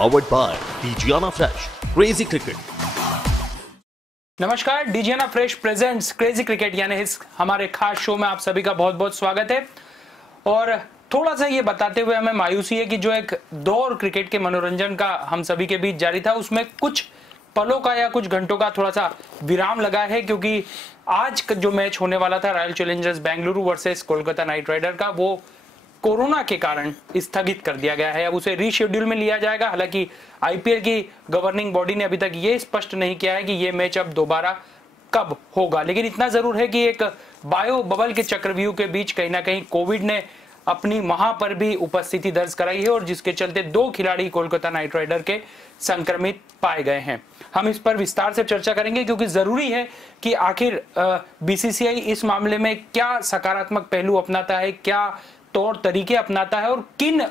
powered by Digiana Fresh, Crazy Cricket। नमस्कार, Digiana fresh presents crazy cricket यानी इस हमारे खास शो में आप सभी का बहुत बहुत स्वागत है। और थोड़ा सा ये बताते हुए हमें मायूसी है कि जो एक दौर क्रिकेट के मनोरंजन का हम सभी के बीच जारी था, उसमें कुछ पलों का या कुछ घंटों का थोड़ा सा विराम लगा है, क्योंकि आज जो मैच होने वाला था Royal Challengers Bengaluru versus Kolkata Knight Rider का, वो कोरोना के कारण स्थगित कर दिया गया है। अब उसे रीशेड्यूल में लिया जाएगा। हालांकि आईपीएल की गवर्निंग बॉडी ने अभी तक ये स्पष्ट नहीं किया है कि ये मैच अब दोबारा कब होगा, लेकिन इतना जरूर है कि एक बायो बबल के चक्रव्यूह के बीच कहीं ना कहीं कोविड ने अपनी वहां पर भी उपस्थिति दर्ज कराई है, और जिसके चलते 2 खिलाड़ी कोलकाता नाइट राइडर के संक्रमित पाए गए हैं। हम इस पर विस्तार से चर्चा करेंगे, क्योंकि जरूरी है कि आखिर बीसीसीआई इस मामले में क्या सकारात्मक पहलू अपनाता है, क्या तौर तरीके अपनाता है और किन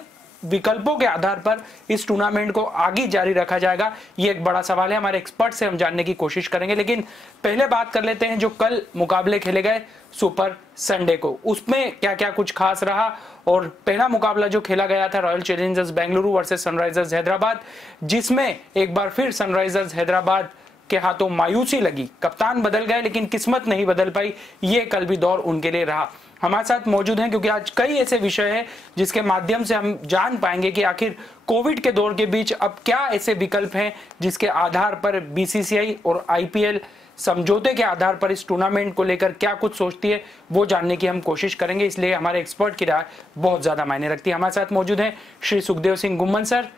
विकल्पों के आधार पर इस टूर्नामेंट को आगे जारी रखा जाएगा, ये एक बड़ा सवाल है। हमारे एक्सपर्ट से हम जानने की कोशिश करेंगे, लेकिन पहले बात कर लेते हैं जो कल मुकाबले खेले गए सुपर संडे को, उसमें क्या क्या कुछ खास रहा। और पहला मुकाबला जो खेला गया था Royal Challengers Bengaluru versus Sunrisers Hyderabad, जिसमें एक बार फिर सनराइजर्स हैदराबाद के हाथों मायूसी लगी। कप्तान बदल गए लेकिन किस्मत नहीं बदल पाई, ये कल भी दौर उनके लिए रहा। हमारे साथ मौजूद हैं क्योंकि आज कई ऐसे विषय हैं जिसके माध्यम से हम जान पाएंगे कि आखिर कोविड के दौर के बीच अब क्या ऐसे विकल्प हैं जिसके आधार पर बीसीसीआई और आईपीएल समझौते के आधार पर इस टूर्नामेंट को लेकर क्या कुछ सोचती है, वो जानने की हम कोशिश करेंगे। इसलिए हमारे एक्सपर्ट की राय बहुत ज्यादा मायने रखती है। हमारे साथ मौजूद हैं Shri Sukhdev Singh Gumman sir,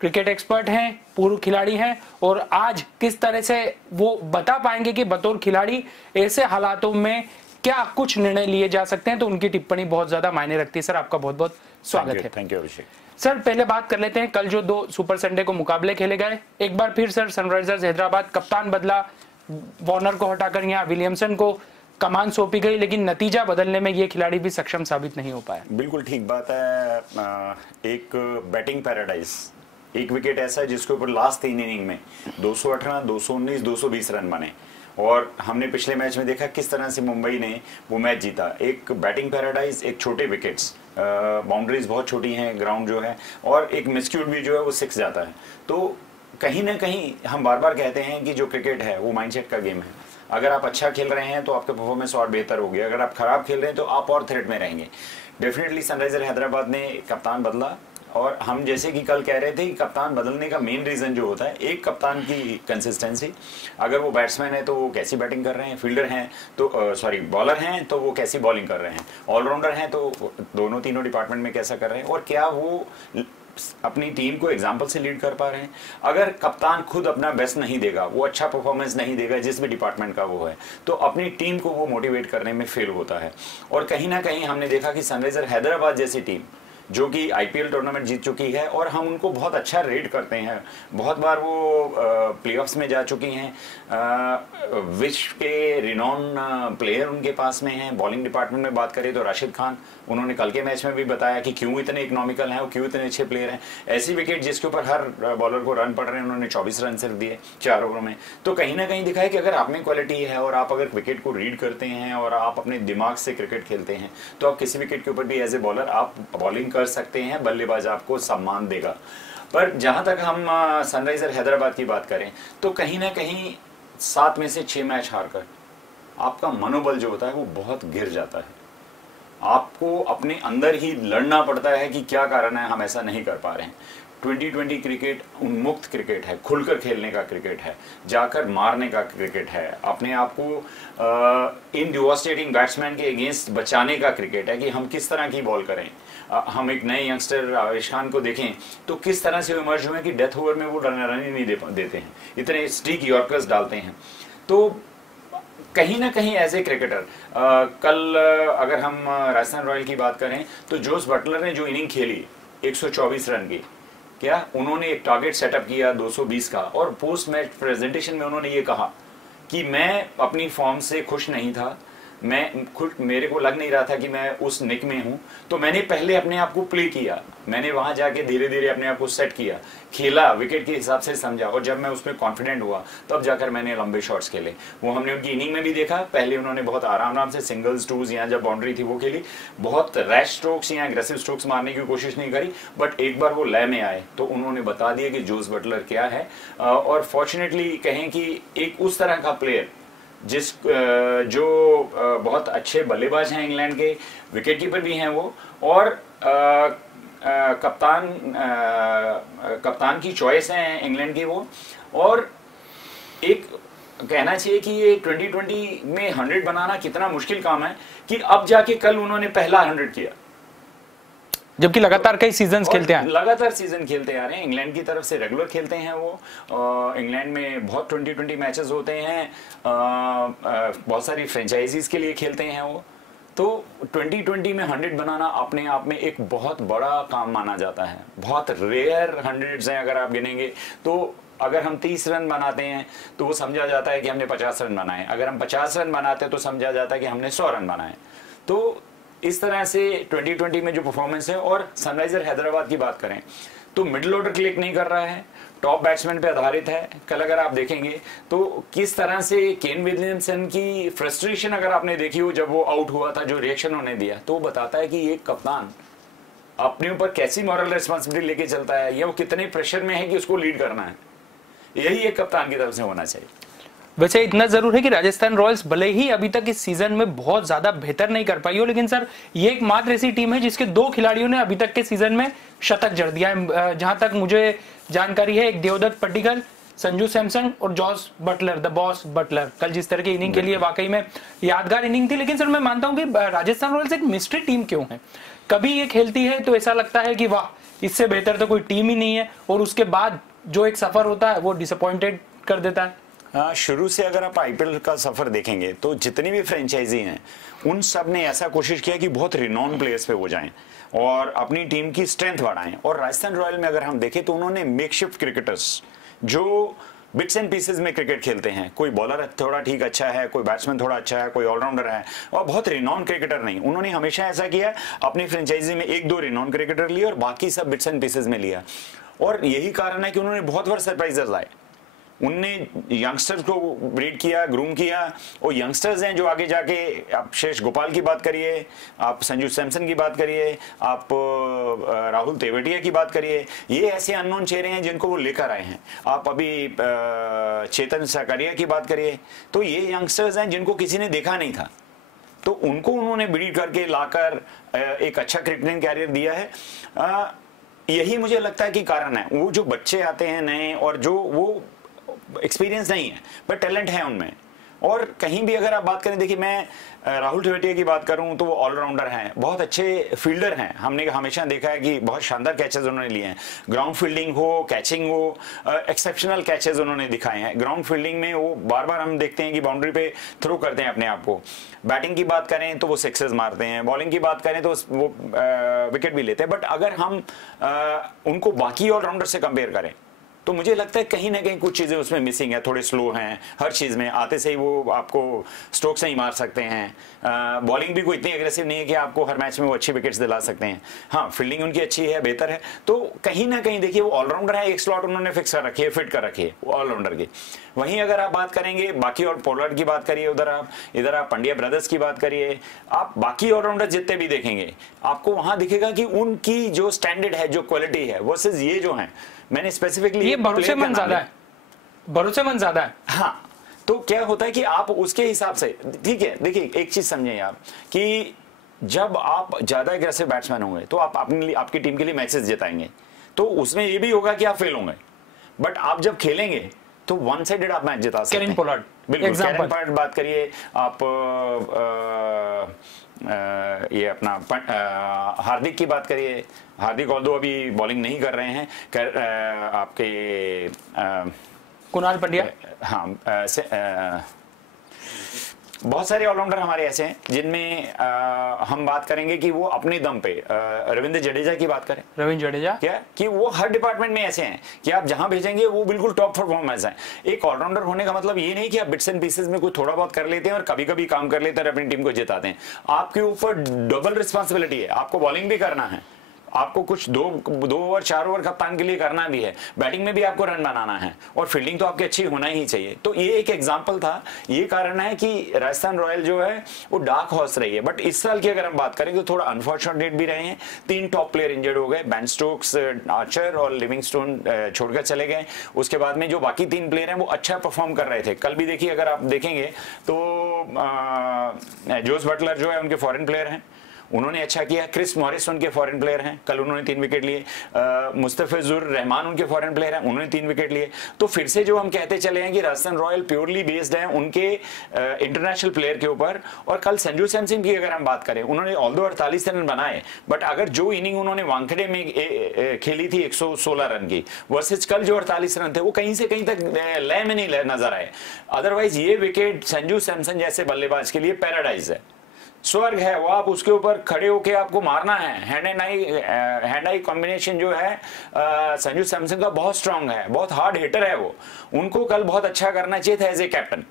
cricket expert हैं, पूर्व खिलाड़ी हैं, और आज किस तरह से वो बता पाएंगे कि बतौर खिलाड़ी ऐसे हालातों में क्या कुछ निर्णय लिए जा सकते हैं, तो उनकी टिप्पणी बहुत ज्यादा मायने रखती है। सर, आपका बहुत बहुत स्वागत है। Thank you Abhishek. सर, पहले बात कर लेते हैं कल जो 2 सुपर संडे को मुकाबले खेले गए। एक बार फिर सर सनराइजर्स हैदराबाद कप्तान बदला, वार्नर को हटाकर यहाँ विलियमसन को कमान सौंपी गई, लेकिन नतीजा बदलने में ये खिलाड़ी भी सक्षम साबित नहीं हो पाया। बिल्कुल ठीक बात है। एक बैटिंग पैराडाइज, एक विकेट ऐसा है जिसके ऊपर लास्ट 3 इनिंग में 218, 219, 220 रन बने, और हमने पिछले मैच में देखा किस तरह से मुंबई ने वो मैच जीता। एक बैटिंग पैराडाइज, एक छोटे विकेट्स, बाउंड्रीज बहुत छोटी हैं, ग्राउंड जो है, और एक मिस्क्यूट भी जो है वो 6 जाता है। तो कहीं ना कहीं हम बार बार कहते हैं कि जो क्रिकेट है वो माइंडसेट का गेम है। अगर आप अच्छा खेल रहे हैं तो आपका परफॉर्मेंस और बेहतर होगी, अगर आप खराब खेल रहे हैं तो आप और थ्रेट में रहेंगे। डेफिनेटली सनराइजर हैदराबाद ने कप्तान बदला, और हम जैसे कि कल कह रहे थे कि कप्तान बदलने का मेन रीजन जो होता है, एक कप्तान की कंसिस्टेंसी। अगर वो बैट्समैन है तो वो कैसी बैटिंग कर रहे हैं, फील्डर हैं तो बॉलर हैं तो वो कैसी बॉलिंग कर रहे हैं, ऑलराउंडर हैं तो दोनों तीनों डिपार्टमेंट में कैसा कर रहे हैं, और क्या वो अपनी टीम को एग्जाम्पल से लीड कर पा रहे हैं। अगर कप्तान खुद अपना बेस्ट नहीं देगा, वो अच्छा परफॉर्मेंस नहीं देगा जिस भी डिपार्टमेंट का वो है, तो अपनी टीम को वो मोटिवेट करने में फेल होता है। और कहीं ना कहीं हमने देखा कि सनराइजर हैदराबाद जैसी टीम जो कि आईपीएल टूर्नामेंट जीत चुकी है, और हम उनको बहुत अच्छा रेट करते हैं, बहुत बार वो प्लेऑफ्स में जा चुकी हैं, विश्व के रिनॉन प्लेयर उनके पास में हैं। बॉलिंग डिपार्टमेंट में बात करें तो राशिद खान, उन्होंने कल के मैच में भी बताया कि क्यों इतने इकोनॉमिकल हैं और क्यों इतने अच्छे प्लेयर हैं। ऐसी विकेट जिसके ऊपर हर बॉलर को रन पड़ रहे हैं, उन्होंने 24 रन सिर्फ दिए 4 ओवर में। तो कहीं ना कहीं दिखा है कि अगर आप में क्वालिटी है और आप अगर विकेट को रीड करते हैं और आप अपने दिमाग से क्रिकेट खेलते हैं, तो आप किसी विकेट के ऊपर भी एज ए बॉलर आप बॉलिंग कर सकते हैं, बल्लेबाज आपको सम्मान देगा। पर जहां तक हम सनराइजर हैदराबाद की बात करें तो कहीं ना कहीं 7 में से 6 मैच हारकर आपका मनोबल जो होता है वो बहुत गिर जाता है। आपको अपने अंदर ही लड़ना पड़ता है कि क्या कारण है हम ऐसा नहीं कर पा रहे हैं। 2020 क्रिकेट उन्मुक्त क्रिकेट है, खुलकर खेलने का क्रिकेट है, जाकर मारने का क्रिकेट है, अपने आप को इन डिवास्टेटिंग बैट्समैन के अगेंस्ट बचाने का क्रिकेट है कि हम किस तरह की बॉल करें। हम एक नए यंगस्टर आवेश खान को देखें तो किस तरह से इमर्ज हुए कि डेथ ओवर में वो रन ही नहीं देते हैं, इतने स्ट्रीक यॉर्कर्स डालते हैं। तो कहीं ना कहीं एज ए क्रिकेटर कल अगर हम राजस्थान रॉयल की बात करें तो जोस बटलर ने जो इनिंग खेली 124 रन की, क्या उन्होंने एक टारगेट सेटअप किया 220 का, और पोस्ट मैच प्रेजेंटेशन में उन्होंने ये कहा कि मैं अपनी फॉर्म से खुश नहीं था, मैं खुद, मेरे को लग नहीं रहा था कि मैं उस निक में हूं, तो मैंने पहले अपने आप को प्ले किया, मैंने वहां जाके धीरे धीरे अपने आप को सेट किया, खेला, विकेट के हिसाब से समझा, और जब मैं उसमें कॉन्फिडेंट हुआ तब जाकर मैंने लंबे शॉट्स खेले। वो हमने उनकी इनिंग में भी देखा, पहले उन्होंने बहुत आराम से सिंगल्स टूज या जब बाउंड्री थी वो खेली, बहुत रैश स्ट्रोक्स या एग्रेसिव स्ट्रोक्स मारने की कोशिश नहीं करी, बट एक बार वो लय में आए तो उन्होंने बता दिया कि जोस बटलर क्या है। और फॉर्चुनेटली कहें कि एक उस तरह का प्लेयर जो बहुत अच्छे बल्लेबाज हैं इंग्लैंड के, विकेट कीपर भी हैं वो, और कप्तान की चॉइस है इंग्लैंड की वो, और एक कहना चाहिए कि ये 2020 में 100 बनाना कितना मुश्किल काम है कि अब जाके कल उन्होंने पहला 100 किया, जबकि लगातार कई सीजन खेलते हैं, लगातार सीजन खेलते आ रहे हैं। इंग्लैंड की तरफ से रेगुलर खेलते हैं वो, इंग्लैंड में बहुत 2020 मैचेस होते हैं, बहुत सारी फ्रेंचाइजीज के लिए खेलते हैं वो, तो 2020 में 100 बनाना अपने आप में एक बहुत बड़ा काम माना जाता है। बहुत रेयर 100s हैं, अगर आप गिनेंगे तो अगर हम 30 रन बनाते हैं तो वो समझा जाता है कि हमने 50 रन बनाए, अगर हम 50 रन बनाते हैं तो समझा जाता है कि हमने 100 रन बनाए। तो इस तरह से 2020 में जो परफॉर्मेंस है, और सनराइजर हैदराबाद की बात करें तो मिडिल ऑर्डर क्लिक नहीं कर रहा है, टॉप बैट्समैन पे आधारित है। कल अगर आप देखेंगे तो किस तरह से केन विलियमसन की फ्रस्ट्रेशन अगर आपने देखी हो जब वो आउट हुआ था, जो रिएक्शन उन्होंने दिया, तो वो बताता है कि एक कप्तान अपने ऊपर कैसी मॉरल रिस्पॉन्सिबिलिटी लेके चलता है, या वो कितने प्रेशर में है कि उसको लीड करना है। यही एक कप्तान की तरफ से होना चाहिए। वैसे इतना जरूर है कि राजस्थान रॉयल्स भले ही अभी तक इस सीजन में बहुत ज्यादा बेहतर नहीं कर पाई हो, लेकिन सर ये एक मात्र ऐसी टीम है जिसके 2 खिलाड़ियों ने अभी तक के सीजन में शतक जड़ दिया है। जहां तक मुझे जानकारी है, एक देवदत्त पट्टिकल, संजू सैमसन और Jos Buttler, the boss Buttler. कल जिस तरह की इनिंग के लिए वाकई में यादगार इनिंग थी। लेकिन सर मैं मानता हूं कि राजस्थान रॉयल्स एक मिस्ट्री टीम क्यों है। कभी ये खेलती है तो ऐसा लगता है कि वाह, इससे बेहतर तो कोई टीम ही नहीं है, और उसके बाद जो एक सफर होता है वो डिसअपॉइंटेड कर देता है। हाँ, शुरू से अगर आप आईपीएल का सफर देखेंगे तो जितनी भी फ्रेंचाइजी हैं उन सब ने ऐसा कोशिश किया कि बहुत रिनॉन प्लेयर्स पे हो जाएं और अपनी टीम की स्ट्रेंथ बढ़ाएं। और राजस्थान रॉयल में अगर हम देखें तो उन्होंने मेकशिफ्ट क्रिकेटर्स जो बिट्स एंड पीसेस में क्रिकेट खेलते हैं, कोई बॉलर थोड़ा ठीक अच्छा है, कोई बैट्समैन थोड़ा अच्छा है, कोई ऑलराउंडर है, और बहुत रिनॉन क्रिकेटर नहीं। उन्होंने हमेशा ऐसा किया, अपनी फ्रेंचाइजी में 1-2 रिनॉन क्रिकेटर लिए और बाकी सब बिट्स एंड पीसेस में लिया। और यही कारण है कि उन्होंने बहुत बार सरप्राइजर्स लाए। उनने यंगस्टर्स को ब्रीड किया, ग्रूम किया, और यंगस्टर्स हैं जो आगे जाके, आप शेष गोपाल की बात करिए, आप संजू सैमसन की बात करिए, आप राहुल तेवटिया की बात करिए, ये ऐसे अननोन चेहरे हैं जिनको वो लेकर आए हैं। आप अभी चेतन सकारिया की बात करिए, तो ये यंगस्टर्स हैं जिनको किसी ने देखा नहीं था, तो उनको उन्होंने ब्रीड करके लाकर एक अच्छा क्रिकेटिंग कैरियर दिया है। यही मुझे लगता है कि कारण है। वो जो बच्चे आते हैं नए, और जो वो एक्सपीरियंस नहीं है पर टैलेंट है उनमें। और कहीं भी अगर आप बात करें, देखिए मैं राहुल तेवटिया की बात करूं तो वो ऑलराउंडर हैं, बहुत अच्छे फील्डर हैं। हमने हमेशा देखा है कि बहुत शानदार कैचेस उन्होंने लिए हैं, ग्राउंड फील्डिंग हो, कैचिंग हो, एक्सेप्शनल कैचेस उन्होंने दिखाए हैं। ग्राउंड फील्डिंग में वो बार बार हम देखते हैं कि बाउंड्री पे थ्रो करते हैं अपने आप को। बैटिंग की बात करें तो वो सिक्सेस मारते हैं, बॉलिंग की बात करें तो वो विकेट भी लेते हैं। बट अगर हम उनको बाकी ऑलराउंडर से कंपेयर करें तो मुझे लगता है कहीं ना कहीं कुछ चीजें उसमें मिसिंग है, थोड़े स्लो हैं हर चीज में। आते से ही वो आपको स्ट्रोक से ही मार सकते हैं। बॉलिंग भी कोई इतनी एग्रेसिव नहीं है कि आपको हर मैच में वो अच्छी विकेट्स दिला सकते हैं। हाँ, फील्डिंग उनकी अच्छी है, बेहतर है। तो कहीं ना कहीं देखिए वो ऑलराउंडर है, एक स्लॉट उन्होंने फिक्स कर रखी है, फिट कर रखी है ऑलराउंडर की। वहीं अगर आप बात करेंगे बाकी, और पोलार्ड की बात करिए, इधर आप पंड्या ब्रदर्स की बात करिए, आप बाकी ऑलराउंडर जितने भी देखेंगे आपको वहां दिखेगा कि उनकी जो स्टैंडर्ड है, जो क्वालिटी है, वर्सेस ये जो है, मैंने स्पेसिफिकली ये भरोसेमंद ज्यादा है, भरोसेमंद ज्यादा है। हाँ, तो क्या होता है कि आप उसके हिसाब से, ठीक है, देखिए एक चीज समझिए आप कि जब आप ज्यादा एग्रेसिव बैट्समैन होंगे तो आप अपने लिए, आपकी टीम के लिए मैचेस जिताएंगे, तो उसमें ये भी होगा कि आप फेल होंगे। बट आप जब खेलेंगे तो वन साइडेड आप मैच जिता सकते हैं। केविन पोलार्ड, बिल्कुल, केविन पोलार्ड बात करिए आप, ये अपना हार्दिक की बात करिए। हार्दिक ऑल्दो अभी बॉलिंग नहीं कर रहे हैं, आपके कुणाल पंड्या, हाँ, बहुत सारे ऑलराउंडर हमारे ऐसे हैं जिनमें हम बात करेंगे कि वो अपने दम पे रविंद्र जडेजा की बात करें। रविंद्र जडेजा क्या कि वो हर डिपार्टमेंट में ऐसे हैं कि आप जहां भेजेंगे वो बिल्कुल टॉप परफॉर्मेंस है। एक ऑलराउंडर होने का मतलब ये नहीं कि आप बिट्स एंड पीसेस में कोई थोड़ा बहुत कर लेते हैं और कभी कभी काम कर लेते हैं और अपनी टीम को जिताते हैं। आपके ऊपर डबल रिस्पॉन्सिबिलिटी है, आपको बॉलिंग भी करना है, आपको कुछ 2 ओवर 4 ओवर कप्तान के लिए करना भी है, बैटिंग में भी आपको रन बनाना है और फील्डिंग तो आपकी अच्छी होना ही चाहिए। तो ये एक एग्जांपल था, ये कारण है कि राजस्थान रॉयल जो है वो डार्क हॉर्स रही है। बट इस साल की अगर हम बात करें तो थोड़ा अनफॉर्चुनेट भी रहे हैं। 3 टॉप प्लेयर इंजर्ड हो गए, बेन स्टोक्स, आर्चर और लिविंगस्टोन छोड़कर चले गए। उसके बाद में जो बाकी 3 प्लेयर हैं वो अच्छा परफॉर्म कर रहे थे। कल भी देखिए, अगर आप देखेंगे तो जोस बटलर जो है उनके फॉरेन प्लेयर हैं, उन्होंने अच्छा किया। क्रिस मॉरिस उनके फॉरेन प्लेयर हैं, कल उन्होंने 3 विकेट लिए। मुस्तफिजुर रहमान उनके फॉरेन प्लेयर हैं, उन्होंने 3 विकेट लिए। तो फिर से जो हम कहते चले हैं कि राजस्थान रॉयल प्योरली बेस्ड है उनके इंटरनेशनल प्लेयर के ऊपर। और कल संजू सैमसन की अगर हम बात करें, उन्होंने ऑल्दो 48 रन बनाए, बट अगर जो इनिंग उन्होंने वानखेड़े में खेली थी 116 रन की वर्सेज कल जो 48 रन थे, वो कहीं से कहीं तक लय में नहीं नजर आए। अदरवाइज ये विकेट संजू सैमसन जैसे बल्लेबाज के लिए पैराडाइज है, स्वर्ग है। वो आप उसके ऊपर खड़े होके आपको मारना है। हैंड आई कॉम्बिनेशन जो है संजू सैमसन का बहुत स्ट्रांग है, बहुत हार्ड हिटर है वो। उनको कल बहुत अच्छा करना चाहिए था एज ए कैप्टन,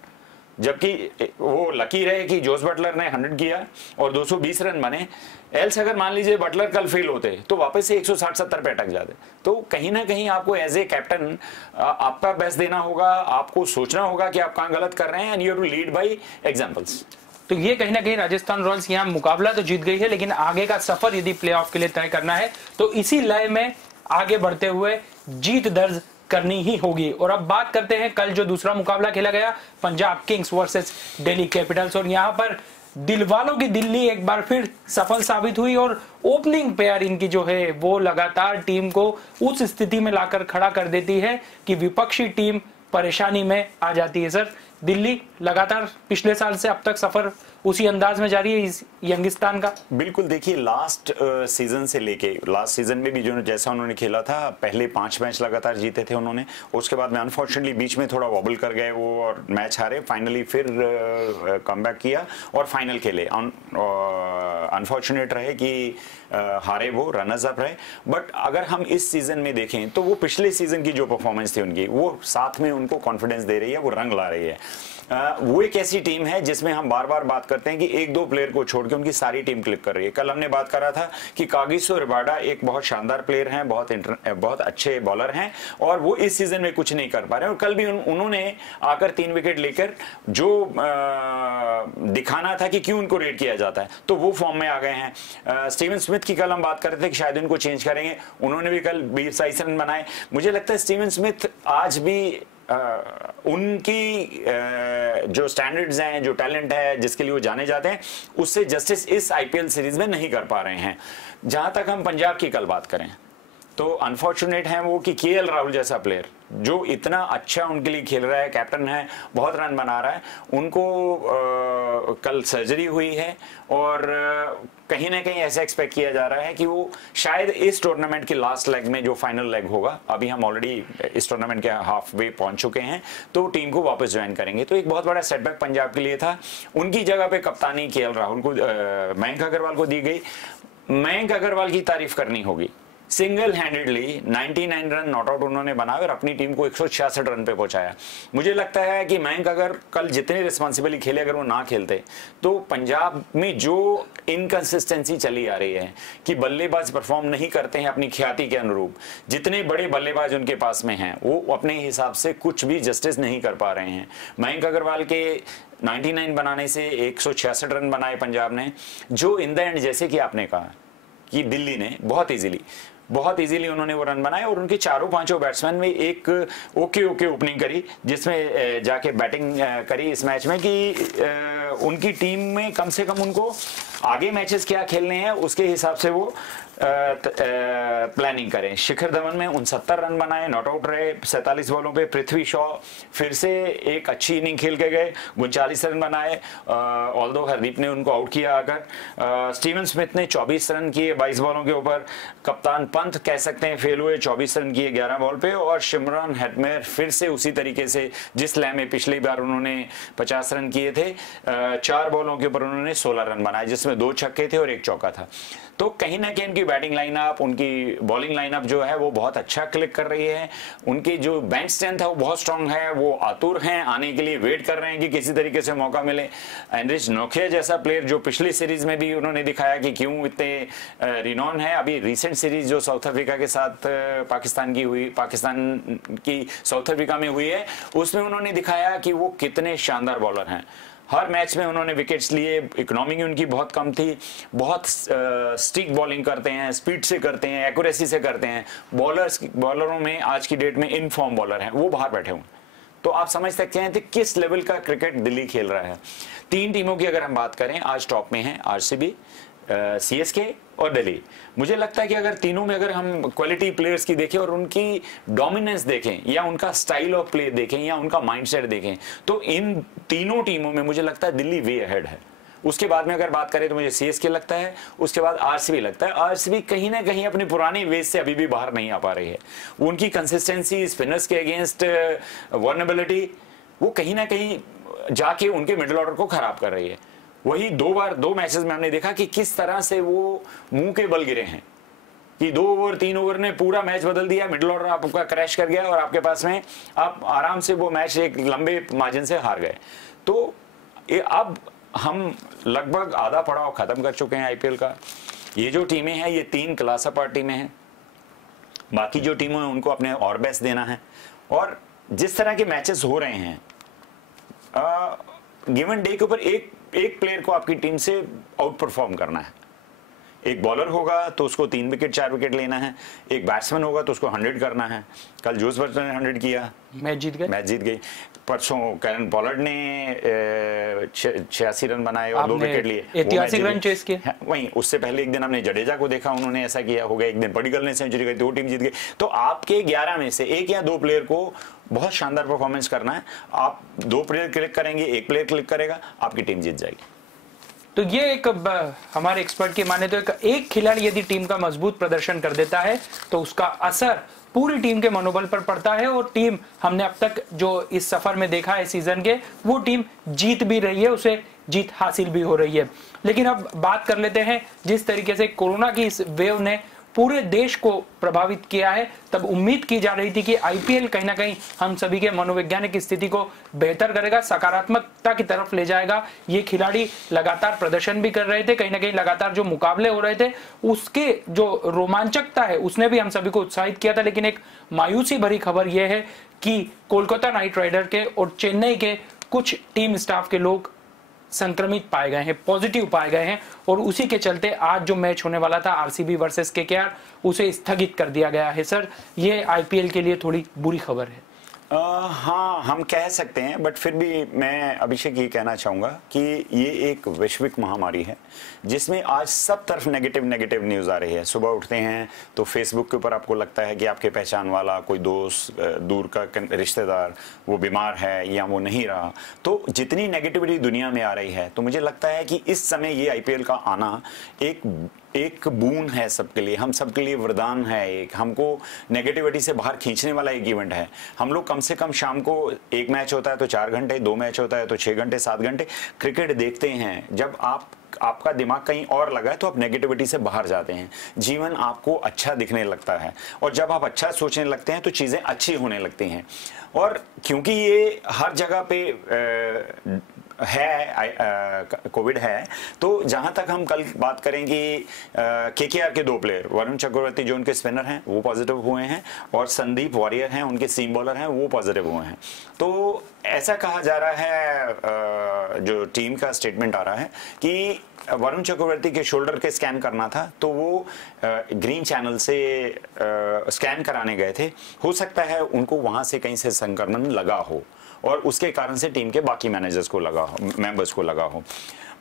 जबकि वो लकी रहे कि जोस बटलर ने 100 किया और 220 रन बने। एल्स अगर मान लीजिए बटलर कल फेल होते तो वापस से 160-70 पे अटक जाते। तो कहीं ना कहीं आपको एज ए कैप्टन आपका बेस्ट देना होगा, आपको सोचना होगा कि आप कहां गलत कर रहे हैं, and you have to lead by examples. तो ये कहीं ना कहीं राजस्थान रॉयल्स यहाँ मुकाबला तो जीत गई है, लेकिन आगे का सफर यदि प्लेऑफ के लिए तय करना है तो इसी लय में आगे बढ़ते हुए जीत दर्ज करनी ही होगी। और अब बात करते हैं कल जो दूसरा मुकाबला खेला गया, Punjab Kings versus Delhi Capitals. और यहाँ पर दिलवालों की दिल्ली एक बार फिर सफल साबित हुई और ओपनिंग पेयर इनकी जो है वो लगातार टीम को उस स्थिति में लाकर खड़ा कर देती है कि विपक्षी टीम परेशानी में आ जाती है। सर, दिल्ली लगातार पिछले साल से अब तक सफर उसी अंदाज में जारी है इस यंगिस्तान का। बिल्कुल, देखिए लास्ट सीजन से लेके लास्ट सीजन में भी जो जैसा उन्होंने खेला था, पहले 5 मैच लगातार जीते थे उन्होंने, उसके बाद में अनफॉर्चुनेटली बीच में थोड़ा वॉबल कर गए वो और मैच हारे। फाइनली फिर कमबैक किया और फाइनल खेले। अनफॉर्चुनेट रहे कि हारे, वो रनर्स अप रहे। बट अगर हम इस सीजन में देखें तो वो पिछले सीजन की जो परफॉर्मेंस थी उनकी, वो साथ में उनको कॉन्फिडेंस दे रही है, वो रंग ला रही है। वो एक ऐसी टीम है जिसमें हम बार बार बात करते हैं कि 1-2 प्लेयर को छोड़ के उनकी सारी टीम क्लिक कर रही है। कल हमने बात करा था कि कागिसो रबाडा एक बहुत शानदार प्लेयर हैं, बहुत अच्छे बॉलर हैं और वो इस सीजन में कुछ नहीं कर पा रहे हैं। और कल भी उन्होंने आकर 3 विकेट लेकर जो दिखाना था कि क्यों उनको रेट किया जाता है, तो वो फॉर्म में आ गए हैं। स्टीवन स्मिथ की कल हम बात कर रहे थे कि शायद उनको चेंज करेंगे, उन्होंने भी कल 20 रन बनाए। मुझे लगता है स्टीवन स्मिथ आज भी उनकी जो स्टैंडर्ड्स हैं, जो टैलेंट है जिसके लिए वो जाने जाते हैं, उससे जस्टिस इस आईपीएल सीरीज में नहीं कर पा रहे हैं। जहां तक हम पंजाब की कल बात करें तो अनफॉर्चुनेट है वो कि केएल राहुल जैसा प्लेयर जो इतना अच्छा उनके लिए खेल रहा है, कैप्टन है, बहुत रन बना रहा है, उनको कल सर्जरी हुई है और कहीं ना कहीं ऐसा एक्सपेक्ट किया जा रहा है कि वो शायद इस टूर्नामेंट के लास्ट लेग में जो फाइनल लेग होगा, अभी हम ऑलरेडी इस टूर्नामेंट के हाफ वे पहुंच चुके हैं, तो टीम को वापस ज्वाइन करेंगे। तो एक बहुत बड़ा सेटबैक पंजाब के लिए था। उनकी जगह पे कप्तानी केएल राहुल को, मयंक अग्रवाल को दी गई। मयंक अग्रवाल की तारीफ करनी होगी, single handedly 99 run not out उन्होंने बनाए और अपनी टीम को 166 रन पे पहुंचाया। मुझे लगता है कि मयंक अगर कल जितने रिस्पॉन्सिबली खेले, अगर वो ना खेलते तो पंजाब में जो इनकंसिस्टेंसी चली आ रही है कि बल्लेबाज परफॉर्म नहीं करते हैं अपनी ख्याति के अनुरूप, जितने बड़े बल्लेबाज उनके पास में हैं वो अपने हिसाब से कुछ भी जस्टिस नहीं कर पा रहे हैं। मयंक अग्रवाल के 99 बनाने से 166 रन बनाए पंजाब ने, जो इन द एंड जैसे कि आपने कहा कि दिल्ली ने बहुत इजीली उन्होंने वो रन बनाए और उनके चारों पांचों बैट्समैन में एक ओके ओपनिंग करी, जिसमें जाके बैटिंग करी इस मैच में कि उनकी टीम में कम से कम उनको आगे मैचेस क्या खेलने हैं उसके हिसाब से वो प्लानिंग करें। शिखर धवन में 69 रन बनाए, नॉट आउट रहे 47 बॉलों पे। पृथ्वी शॉ फिर से एक अच्छी इनिंग खेल के गए, 39 रन बनाए, ऑल्दो हरदीप ने उनको आउट किया आकर। स्टीवन स्मिथ ने 24 रन किए 22 बॉलों के ऊपर। कप्तान पंत कह सकते हैं फेल हुए, 24 रन किए 11 बॉल पे। और शिमरन हेटमेयर फिर से उसी तरीके से जिस लय में पिछली बार उन्होंने 50 रन किए थे, 4 बॉलों के ऊपर उन्होंने 16 रन बनाए, जिसमें 2 छक्के थे और 1 चौका था। तो कहीं ना कहीं उनकी बैटिंग लाइनअप, उनकी बॉलिंग लाइनअप जो है वो बहुत अच्छा क्लिक कर रही है। उनकी जो बेंच स्ट्रेंथ है वो बहुत स्ट्रांग है, वो आतुर हैं आने के लिए, वेट कर रहे हैं कि किसी तरीके से मौका मिले। एंड्रिच नोकिया जैसा प्लेयर जो पिछली सीरीज में भी उन्होंने दिखाया कि क्यों इतने रिनॉन है। अभी रिसेंट सीरीज जो साउथ अफ्रीका के साथ पाकिस्तान की साउथ अफ्रीका में हुई है, उसमें उन्होंने दिखाया कि वो कितने शानदार बॉलर हैं। हर मैच में उन्होंने विकेट्स लिए, इकोनॉमी उनकी बहुत कम थी, बहुत स्टिक बॉलिंग करते हैं, स्पीड से करते हैं, एक्यूरेसी से करते हैं। बॉलरों में आज की डेट में इन फॉर्म बॉलर हैं, वो बाहर बैठे हुए। तो आप समझ सकते हैं कि किस लेवल का क्रिकेट दिल्ली खेल रहा है। 3 टीमों की अगर हम बात करें, आज टॉप में है आरसीबी, सीएसके और दिल्ली। मुझे लगता है कि अगर तीनों में अगर हम क्वालिटी प्लेयर्स की देखें और उनकी डोमिनेंस देखें या उनका स्टाइल ऑफ प्ले देखें या उनका माइंडसेट देखें, तो इन तीनों टीमों में मुझे लगता है दिल्ली वे अहेड है। उसके बाद में अगर बात करें तो मुझे सीएसके लगता है, उसके बाद आरसीबी लगता है। आरसीबी कहीं ना कहीं अपने पुराने वेज से अभी भी बाहर नहीं आ पा रही है। उनकी कंसिस्टेंसी, स्पिनर्स के अगेंस्ट वर्नेबिलिटी, वो कहीं ना कहीं जाके उनके मिडिल ऑर्डर को खराब कर रही है। वही 2 मैचेस में हमने देखा कि किस तरह से वो मुंह के बल गिरे हैं कि 2 ओवर 3 ओवर ने पूरा मैच बदल दिया, मिडिल ऑर्डर आपका क्रैश कर गया और आपके पास में आप आराम से वो मैच एक लंबे मार्जिन से हार गए। तो अब हम लगभग आधा पड़ाव खत्म कर चुके हैं आईपीएल का। ये जो टीमें हैं ये 3 क्लास अपार्ट टीमें हैं। बाकी जो टीमें हैं उनको अपने और बेस्ट देना है। और जिस तरह के मैचेस हो रहे हैं, गिवन डे के ऊपर एक प्लेयर को आपकी टीम से आउट परफॉर्म करना है। एक बॉलर होगा तो उसको 3 विकेट 4 विकेट लेना है, एक बैट्समैन होगा तो उसको 100 करना है। कल जोस बटलर ने 100 किया, मैच जीत गई। परसों कैरन पॉलर्ड ने 86 रन बनाए और 2 विकेट लिए, ऐतिहासिक रन चेस किए। वहीं उससे पहले एक दिन हमने जडेजा को देखा, उन्होंने ऐसा किया, हो गया। एक दिन पडिक्कल ने सेंचुरी करी, 2 टीम जीत गई। तो आपके 11 में से 1 या 2 प्लेयर को बहुत शानदार परफॉर्मेंस करना है। आप 2 प्लेयर क्लिक करेंगे, 1 प्लेयर क्लिक करेगा, आपकी टीम जीत जाएगी। तो ये एक हमारे एक्सपर्ट की माने तो एक खिलाड़ी यदि टीम का मजबूत प्रदर्शन कर देता है तो उसका असर पूरी टीम के मनोबल पर पड़ता है। और टीम हमने अब तक जो इस सफर में देखा है सीजन के, वो टीम जीत भी रही है, उसे जीत हासिल भी हो रही है। लेकिन अब बात कर लेते हैं, जिस तरीके से कोरोना की इस वेव ने पूरे देश को प्रभावित किया है, तब उम्मीद की जा रही थी कि आईपीएल कहीं ना कहीं हम सभी के मनोवैज्ञानिक स्थिति को बेहतर करेगा, सकारात्मकता की तरफ ले जाएगा। ये खिलाड़ी लगातार प्रदर्शन भी कर रहे थे, कहीं ना कहीं लगातार जो मुकाबले हो रहे थे उसके जो रोमांचकता है उसने भी हम सभी को उत्साहित किया था। लेकिन एक मायूसी भरी खबर यह है कि कोलकाता नाइट राइडर के और चेन्नई के कुछ टीम स्टाफ के लोग संक्रमित पाए गए हैं, पॉजिटिव पाए गए हैं। और उसी के चलते आज जो मैच होने वाला था आरसीबी वर्सेस केकेआर, उसे स्थगित कर दिया गया है। सर, ये आईपीएल के लिए थोड़ी बुरी खबर है। हाँ, हम कह सकते हैं, बट फिर भी मैं अभिषेक ये कहना चाहूँगा कि ये एक वैश्विक महामारी है जिसमें आज सब तरफ नेगेटिव न्यूज़ आ रही है। सुबह उठते हैं तो फेसबुक के ऊपर आपको लगता है कि आपके पहचान वाला कोई दोस्त, दूर का रिश्तेदार वो बीमार है या वो नहीं रहा। तो जितनी नेगेटिविटी दुनिया में आ रही है, तो मुझे लगता है कि इस समय ये आईपीएल का आना एक बून है सबके लिए, हम सबके लिए वरदान है। एक हमको नेगेटिविटी से बाहर खींचने वाला एक इवेंट है। हम लोग कम से कम शाम को 1 मैच होता है तो 4 घंटे, 2 मैच होता है तो 6 घंटे 7 घंटे क्रिकेट देखते हैं। जब आपका दिमाग कहीं और लगा है तो आप नेगेटिविटी से बाहर जाते हैं, जीवन आपको अच्छा दिखने लगता है। और जब आप अच्छा सोचने लगते हैं तो चीज़ें अच्छी होने लगती हैं। और क्योंकि ये हर जगह पे है, कोविड है, तो जहां तक हम कल बात करेंगे केकेआर के 2 प्लेयर, वरुण चक्रवर्ती जो उनके स्पिनर हैं वो पॉजिटिव हुए हैं, और संदीप वॉरियर हैं उनके सीम बॉलर हैं वो पॉजिटिव हुए हैं। तो ऐसा कहा जा रहा है, जो टीम का स्टेटमेंट आ रहा है कि वरुण चक्रवर्ती के शोल्डर के स्कैन करना था तो वो ग्रीन चैनल से स्कैन कराने गए थे। हो सकता है उनको वहां से कहीं से संक्रमण लगा हो और उसके कारण से टीम के बाकी मैनेजर्स को लगा हो, मेंबर्स को लगा हो।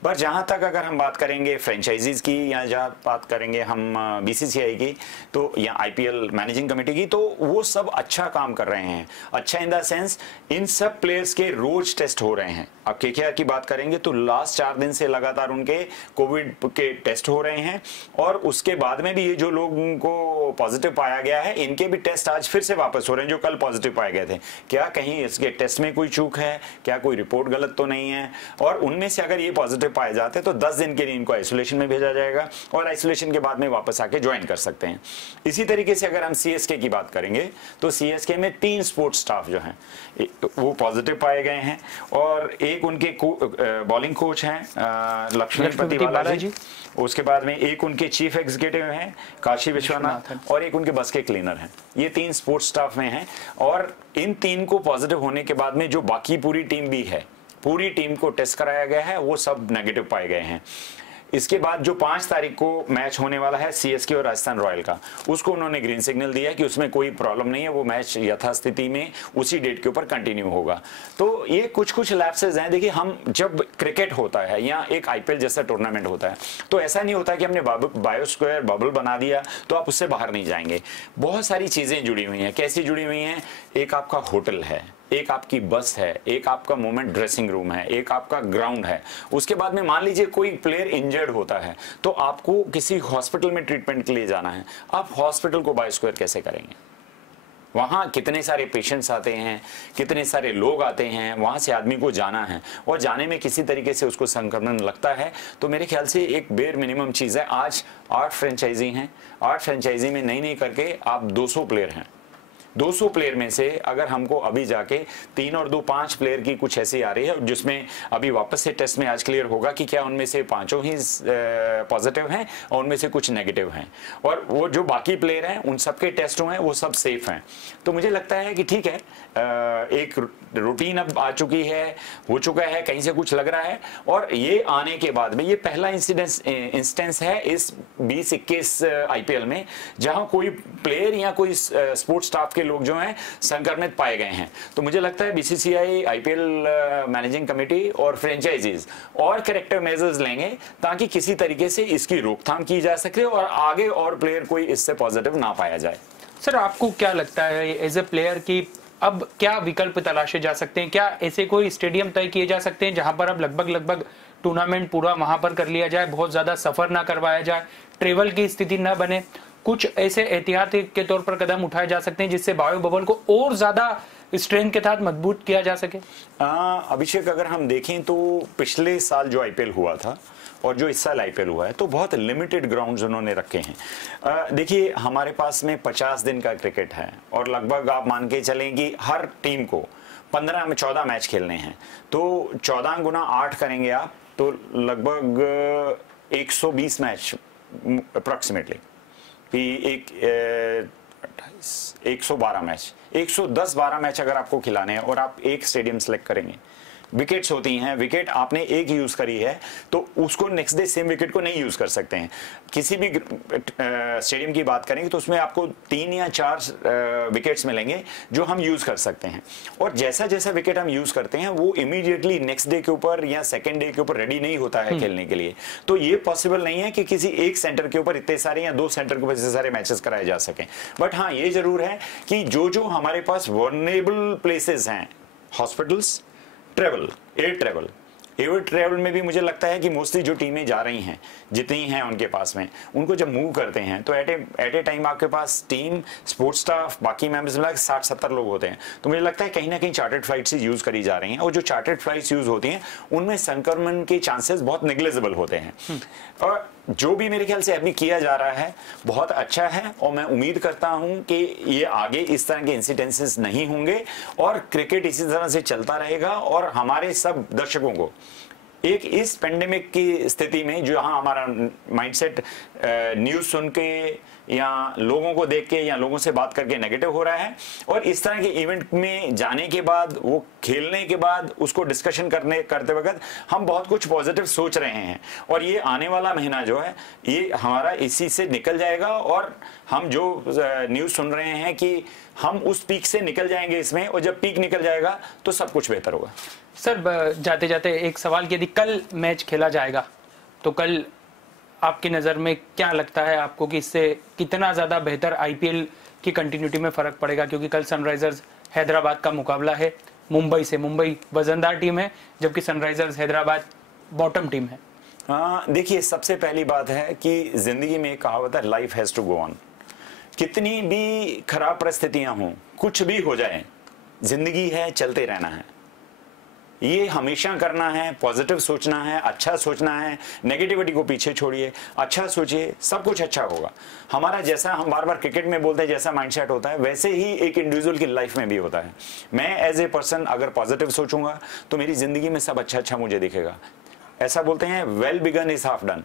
पर जहां तक अगर हम बात करेंगे फ्रेंचाइजीज की या जहां बात करेंगे हम बीसीसीआई की तो या आईपीएल मैनेजिंग कमेटी की, तो वो सब अच्छा काम कर रहे हैं। अच्छा इन द सेंस इन सब प्लेयर्स के रोज टेस्ट हो रहे हैं। अब केकेआर की बात करेंगे तो लास्ट 4 दिन से लगातार उनके कोविड के टेस्ट हो रहे हैं, और उसके बाद में भी ये जो लोगों को पॉजिटिव पाया गया है इनके भी टेस्ट आज फिर से वापस हो रहे हैं जो कल पॉजिटिव पाए गए थे। क्या कहीं इसके टेस्ट में कोई चूक है, क्या कोई रिपोर्ट गलत तो नहीं है? और उनमें से अगर ये पॉजिटिव पाए जाते तो 10 दिन के लिए इनको आइसोलेशन में भेजा जाएगा और आइसोलेशन के बाद में वापस आके ज्वाइन कर सकते हैं। इसी तरीके से अगर हम सीएसके की बात करेंगे तो सीएसके में 3 स्पोर्ट्स स्टाफ जो हैं वो पॉजिटिव पाए गए हैं, और एक उनके बॉलिंग कोच हैं लक्ष्मीपति बालाजी, उसके बाद में एक उनके चीफ एग्जीक्यूटिव हैं काशी विश्वनाथ, और एक उनके बस के क्लीनर हैं। ये 3 स्पोर्ट्स स्टाफ में हैं, और इन 3 को पॉजिटिव होने के बाद में जो बाकी पूरी टीम भी है, पूरी टीम को टेस्ट कराया गया है, वो सब नेगेटिव पाए गए हैं। इसके बाद जो 5 तारीख को मैच होने वाला है सीएसके और राजस्थान रॉयल का, उसको उन्होंने ग्रीन सिग्नल दिया कि उसमें कोई प्रॉब्लम नहीं है, वो मैच यथास्थिति में उसी डेट के ऊपर कंटिन्यू होगा। तो ये कुछ लैप्सेस हैं। देखिए, हम जब क्रिकेट होता है या एक आईपीएल जैसा टूर्नामेंट होता है तो ऐसा नहीं होता कि हमने बायोस्क्वायर बबल बना दिया तो आप उससे बाहर नहीं जाएंगे। बहुत सारी चीजें जुड़ी हुई हैं। कैसी जुड़ी हुई हैं? एक आपका होटल है, एक आपकी बस है, एक आपका मोमेंट ड्रेसिंग रूम है, एक आपका ग्राउंड है। उसके बाद में मान लीजिए कोई प्लेयर इंजर्ड होता है तो आपको किसी हॉस्पिटल में ट्रीटमेंट के लिए जाना है, आप हॉस्पिटल को बायोस्क्वायर कैसे करेंगे? वहां कितने सारे पेशेंट्स आते हैं, कितने सारे लोग आते हैं, वहां से आदमी को जाना है, और जाने में किसी तरीके से उसको संक्रमण लगता है। तो मेरे ख्याल से एक बेर मिनिमम चीज है। आज 8 फ्रेंचाइजी हैं, 8 फ्रेंचाइजी में नहीं करके आप 200 प्लेयर हैं। 200 प्लेयर में से अगर हमको अभी जाके 3 और 2 5 प्लेयर की कुछ ऐसी आ रही है जिसमें अभी वापस से टेस्ट में आज क्लियर होगा कि क्या उनमें से 5 ही पॉजिटिव हैं और उनमें से कुछ नेगेटिव हैं, और वो जो बाकी प्लेयर हैं उन सबके टेस्ट हुए हैं, वो सब सेफ हैं। तो मुझे लगता है कि ठीक है, एक रूटीन अब आ चुकी है, हो चुका है, कहीं से कुछ लग रहा है, और ये आने के बाद में ये पहला इंस्टेंस है इस 20-21 आईपीएल में जहां कोई प्लेयर या कोई स्पोर्ट्स स्टाफ के लोग जो हैं संक्रमित पाए गए हैं। तो मुझे लगता है बीसीसीआई, आईपीएल मैनेजिंग कमेटी और फ्रेंचाइजीज और करेक्टिव मेजर्स लेंगे ताकि किसी तरीके से इसकी रोकथाम की जा सके और आगे और प्लेयर कोई इससे पॉजिटिव ना पाया जाए। सर, आपको क्या लगता है एज ए प्लेयर की अब क्या विकल्प तलाशे जा सकते हैं? क्या ऐसे कोई स्टेडियम तय किए जा सकते हैं जहां पर अब लगभग टूर्नामेंट पूरा वहां पर कर लिया जाए, बहुत ज्यादा सफर ना करवाया जाए, ट्रेवल की स्थिति न बने? कुछ ऐसे एहतियाती के तौर पर कदम उठाए जा सकते हैं जिससे बायो बबल को और ज्यादा स्ट्रेंथ के साथ मजबूत किया जा सके? अभिषेक, अगर हम देखें तो पिछले साल जो आईपीएल हुआ था और जो इस साल आईपीएल हुआ है तो बहुत लिमिटेड ग्राउंड्स उन्होंने रखे हैं। देखिए, हमारे पास में 50 दिन का क्रिकेट है और लगभग आप मान के चलें कि हर टीम को 15 में 14 मैच खेलने हैं, तो 14 गुना 8 करेंगे आप तो लगभग 120 मैच अप्रॉक्सीमेटली, 112 मैच, 110-12 मैच अगर आपको खिलाने हैं और आप एक स्टेडियम सेलेक्ट करेंगे। विकेट्स होती हैं, विकेट आपने एक यूज करी है तो उसको नेक्स्ट डे सेम विकेट को नहीं यूज कर सकते हैं। किसी भी स्टेडियम की बात करेंगे तो उसमें आपको 3 या 4 विकेट्स मिलेंगे जो हम यूज कर सकते हैं, और जैसा जैसा विकेट हम यूज करते हैं वो इमीडिएटली नेक्स्ट डे के ऊपर या सेकेंड डे के ऊपर रेडी नहीं होता है खेलने के लिए। तो ये पॉसिबल नहीं है कि किसी एक सेंटर के ऊपर इतने सारे या 2 सेंटर के ऊपर इतने सारे मैचेस कराए जा सकें। बट हाँ, ये जरूर है कि जो हमारे पास वल्नरेबल प्लेसेस हैं, हॉस्पिटल्स, ट्रेवल, एयर ट्रेवल में भी मुझे लगता है कि मोस्टली जो टीमें जा रही हैं, जितनी हैं उनके पास में, उनको जब मूव करते हैं तो एट ए टाइम आपके पास टीम, स्पोर्ट्स स्टाफ, बाकी मेंबर्स मिला 60-70 लोग होते हैं। तो मुझे लगता है कहीं ना कहीं चार्टर्ड फ्लाइट्स यूज करी जा रही हैं, और जो चार्टर्ड फ्लाइट्स यूज होती हैं उनमें संक्रमण के चांसेस बहुत नेग्लिजिबल होते हैं। और जो भी मेरे ख्याल से अभी किया जा रहा है बहुत अच्छा है, और मैं उम्मीद करता हूं कि ये आगे इस तरह के इंसिडेंसेस नहीं होंगे और क्रिकेट इसी तरह से चलता रहेगा, और हमारे सब दर्शकों को एक इस पेंडेमिक की स्थिति में जहां हमारा माइंडसेट न्यूज सुन के या लोगों को देख के या लोगों से बात करके नेगेटिव हो रहा है, और इस तरह के इवेंट में जाने के बाद, वो खेलने के बाद उसको डिस्कशन करते वक्त हम बहुत कुछ पॉजिटिव सोच रहे हैं, और ये आने वाला महीना जो है ये हमारा इसी से निकल जाएगा, और हम जो न्यूज सुन रहे हैं कि हम उस पीक से निकल जाएंगे इसमें, और जब पीक निकल जाएगा तो सब कुछ बेहतर होगा। सर जाते जाते एक सवाल कि यदि कल मैच खेला जाएगा तो कल आपकी नज़र में क्या लगता है आपको कि इससे कितना ज़्यादा बेहतर आईपीएल की कंटिन्यूटी में फ़र्क पड़ेगा? क्योंकि कल सनराइजर्स हैदराबाद का मुकाबला है मुंबई से। मुंबई वजनदार टीम है जबकि सनराइजर्स हैदराबाद बॉटम टीम है। देखिए, सबसे पहली बात है कि जिंदगी में एक कहावत है, life has to go on. कितनी भी खराब परिस्थितियां हों, कुछ भी हो जाए, जिंदगी है, चलते रहना है। ये हमेशा करना है, पॉजिटिव सोचना है, अच्छा सोचना है, नेगेटिविटी को पीछे छोड़िए, अच्छा सोचिए, सब कुछ अच्छा होगा। हमारा जैसा हम बार बार क्रिकेट में बोलते हैं जैसा माइंडसेट होता है, वैसे ही एक इंडिविजुअल की लाइफ में भी होता है। मैं एज ए पर्सन अगर पॉजिटिव सोचूंगा तो मेरी जिंदगी में सब अच्छा अच्छा मुझे दिखेगा। ऐसा बोलते हैं, well begun is half done.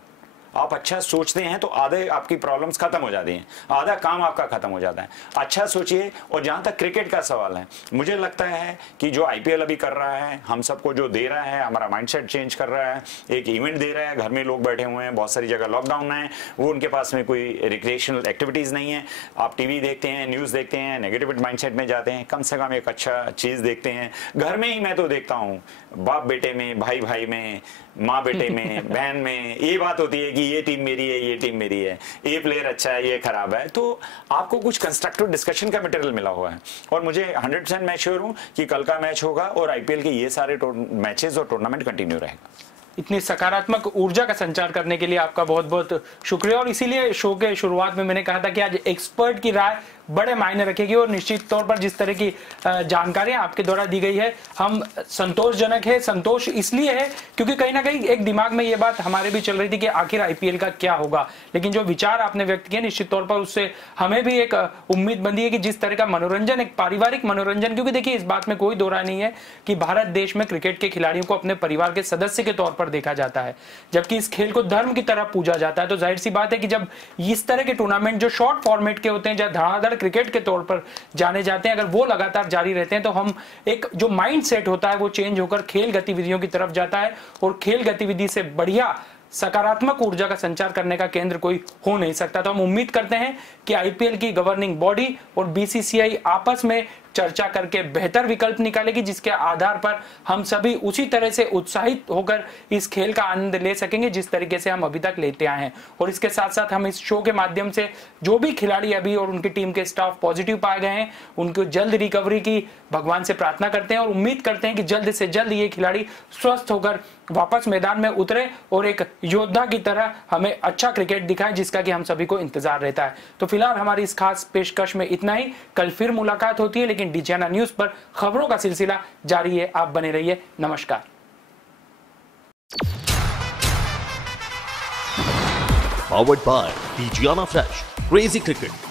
आप अच्छा सोचते हैं तो आधे आपकी प्रॉब्लम्स खत्म हो जाती हैं, आधा काम आपका खत्म हो जाता है। अच्छा सोचिए। और जहां तक क्रिकेट का सवाल है, मुझे लगता है कि जो आईपीएल अभी कर रहा है, हम सबको जो दे रहा है, हमारा माइंडसेट चेंज कर रहा है, एक इवेंट दे रहा है। घर में लोग बैठे हुए हैं, बहुत सारी जगह लॉकडाउन है, वो उनके पास में कोई रिक्रिएशनल एक्टिविटीज नहीं है। आप टीवी देखते हैं, न्यूज देखते हैं, नेगेटिव माइंडसेट में जाते हैं, कम से कम एक अच्छा चीज देखते हैं। घर में ही मैं तो देखता हूँ, बाप बेटे में, भाई भाई में, माँ बेटे में, बहन में, ये बात होती है कि ये टीम मेरी है, ये टीम मेरी है, ये प्लेयर अच्छा है, ये खराब है। तो आपको कुछ कंस्ट्रक्टिव डिस्कशन का मटेरियल मिला हुआ है। और मुझे 100% मैं श्योर हूं कि कल का मैच होगा और आईपीएल के ये सारे मैचेस और टूर्नामेंट कंटिन्यू रहेगा। इतनी सकारात्मक ऊर्जा का संचार करने के लिए आपका बहुत बहुत शुक्रिया। और इसीलिए शो के शुरुआत में मैंने कहा था कि आज एक्सपर्ट की राय बड़े मायने रखेगी और निश्चित तौर पर जिस तरह की जानकारियां आपके द्वारा दी गई है, हम संतोषजनक है। संतोष इसलिए है क्योंकि कहीं ना कहीं एक दिमाग में ये बात हमारे भी चल रही थी कि आखिर आईपीएल का क्या होगा, लेकिन जो विचार आपने व्यक्त किए निश्चित तौर पर उससे हमें भी एक उम्मीद बंधी है कि जिस तरह का मनोरंजन, एक पारिवारिक मनोरंजन, क्योंकि देखिए इस बात में कोई दो राय नहीं है कि भारत देश में क्रिकेट के खिलाड़ियों को अपने परिवार के सदस्य के तौर पर देखा जाता है, जबकि इस खेल को धर्म की तरह पूजा जाता है। तो जाहिर सी बात है कि जब इस तरह के टूर्नामेंट जो शॉर्ट फॉर्मेट के होते हैं, जहां धड़ाधड़ क्रिकेट के तौर पर जाने जाते हैं, अगर वो लगातार जारी रहते हैं तो हम एक जो माइंड सेट होता है वो चेंज होकर खेल गतिविधियों की तरफ जाता है। और खेल गतिविधि से बढ़िया सकारात्मक ऊर्जा का संचार करने का केंद्र कोई हो नहीं सकता। तो हम उम्मीद करते हैं कि आईपीएल की गवर्निंग बॉडी और बीसीसीआई आपस में चर्चा करके बेहतर विकल्प निकालेगी, जिसके आधार पर हम सभी उसी तरह से उत्साहित होकर इस खेल का आनंद ले सकेंगे जिस तरीके से हम अभी तक लेते आए हैं। और इसके साथ साथ हम इस शो के माध्यम से जो भी खिलाड़ी अभी और उनकी टीम के स्टाफ पॉजिटिव पाए गए हैं, उनको जल्द रिकवरी की भगवान से प्रार्थना करते हैं और उम्मीद करते हैं कि जल्द से जल्द ये खिलाड़ी स्वस्थ होकर वापस मैदान में उतरे और एक योद्धा की तरह हमें अच्छा क्रिकेट दिखाएं, जिसका कि हम सभी को इंतजार रहता है। तो फिलहाल हमारी इस खास पेशकश में इतना ही। कल फिर मुलाकात होती है, लेकिन डीजीएनआर न्यूज पर खबरों का सिलसिला जारी है। आप बने रहिए। नमस्कार। Powered by DGNR fresh, crazy cricket.